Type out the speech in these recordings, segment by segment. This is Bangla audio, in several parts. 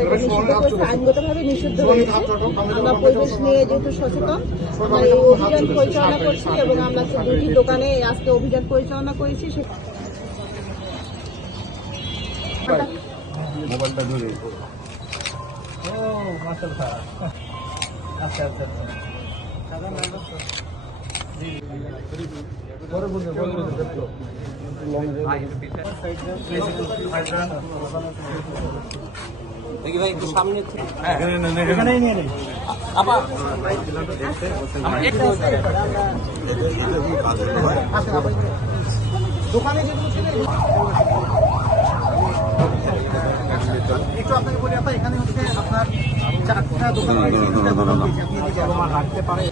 আমরা নিষিদ্ধ করছি আইনগতভাবে নিষিদ্ধ হয়েছে। আমরা পরিবেশ নিয়ে যেহেতু সচেতন আমরা এই অভিযান পরিচালনা করছি এবং আমরা দুটি দোকানে আজকে অভিযান পরিচালনা করেছি মোবাইলটা ধরে দেখি ভাই একটু সামনে থেকে। একটু আপনাকে বলি আপা এখানে হচ্ছে আপনার চারটা দোকান দোকান রয়েছে আপনি যদি আমার রাখতে পারে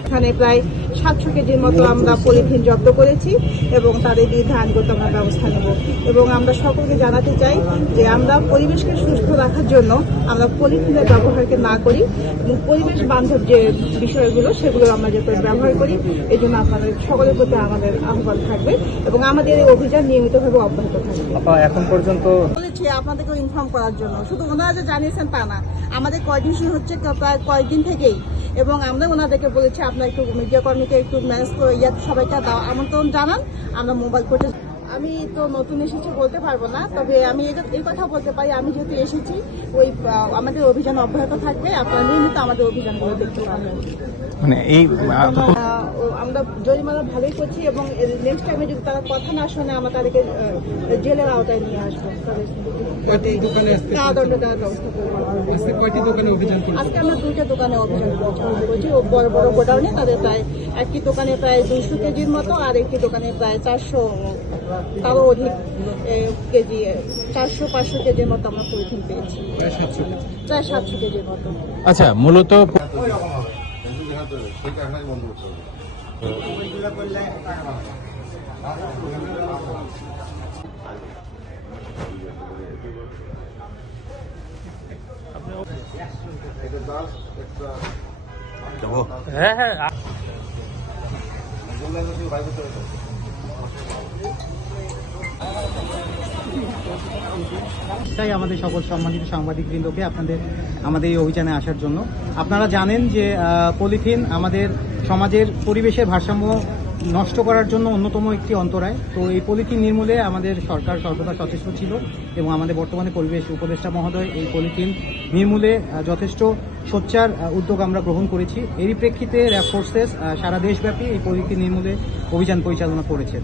এখানে প্রায় সাতশো কেজির মতো আমরা পলিথিন জব্দ করেছি এবং তাদের বিরুদ্ধে আইনগত আমরা ব্যবস্থা নেব। এবং আমরা সকলকে জানাতে চাই যে আমরা পরিবেশকে সুস্থ রাখার জন্য আমরা পলিথিনের ব্যবহারকে না করি এবং পরিবেশ বান্ধব যে বিষয়গুলো সেগুলো আমরা যাতে ব্যবহার করি এই জন্য আপনাদের সকলের প্রতি আমাদের আহ্বান থাকবে এবং আমাদের এই অভিযান নিয়মিতভাবে অব্যাহত থাকবে। এখন পর্যন্ত বলেছি আপনাদেরকে ইনফর্ম করার জন্য। শুধু ওনারা যে জানিয়েছেন তা না। আমাদের কোঅর্ডিনেশন হচ্ছে প্রায় কয়েকদিন থেকেই এবং আমরা ওনাদেরকে বলেছি, আপনার একটু মিডিয়া কর্মীকে একটু ম্যানেজ ইয়া সবাইকে দাও, আমন্ত্রণ জানান, আমরা মোবাইল কোর্টে আমি তো নতুন এসেছি বলতে পারব না তবে আমি এই- এই কথা বলতে পারি আমি যেহেতু এসেছি ওই আমাদের অভিযান অব্যাহত থাকবে আপনারা নিয়মিত আমাদের অভিযানগুলো দেখতে পাবেন। মানে এই আমরা জরিমানা ভালোই করছি এবং নেক্সট টাইমে যদি তারা কথা না শোনে আমরা তাদেরকে জেলের আওতায় নিয়ে আসব। অভিযান আজকে আমরা দুইটা দোকানে অভিযান করছি। ও বড় বড় গোডাউনে তাদের প্রায় একটি দোকানে প্রায় দুইশো কেজির মতো আর একটি দোকানে প্রায় চারশো তারও অধিক কেজি চারশো পাঁচশো কেজির মতো আমরা পলিথিন পেয়েছি। প্রায় সাতশো কেজির মতো। আচ্ছা মূলত হ্যাঁ হ্যাঁ তাই আমাদের সকল সম্মানিত সাংবাদিক বৃন্দকে আপনাদের, আমাদের এই অভিযানে আসার জন্য। আপনারা জানেন যে পলিথিন আমাদের সমাজের পরিবেশের ভারসাম্য নষ্ট করার জন্য অন্যতম একটি অন্তরায়। তো এই পলিথিন নির্মূলে আমাদের সরকার সর্বদা সচেষ্ট ছিল এবং আমাদের বর্তমানে পরিবেশ উপদেষ্টা মহোদয় এই পলিথিন নির্মূলে যথেষ্ট সোচ্চার উদ্যোগ আমরা গ্রহণ করেছি। এরই প্রেক্ষিতে র্যাব ফোর্সেস সারা দেশব্যাপী এই পলিথিন নির্মূলে অভিযান পরিচালনা করেছে।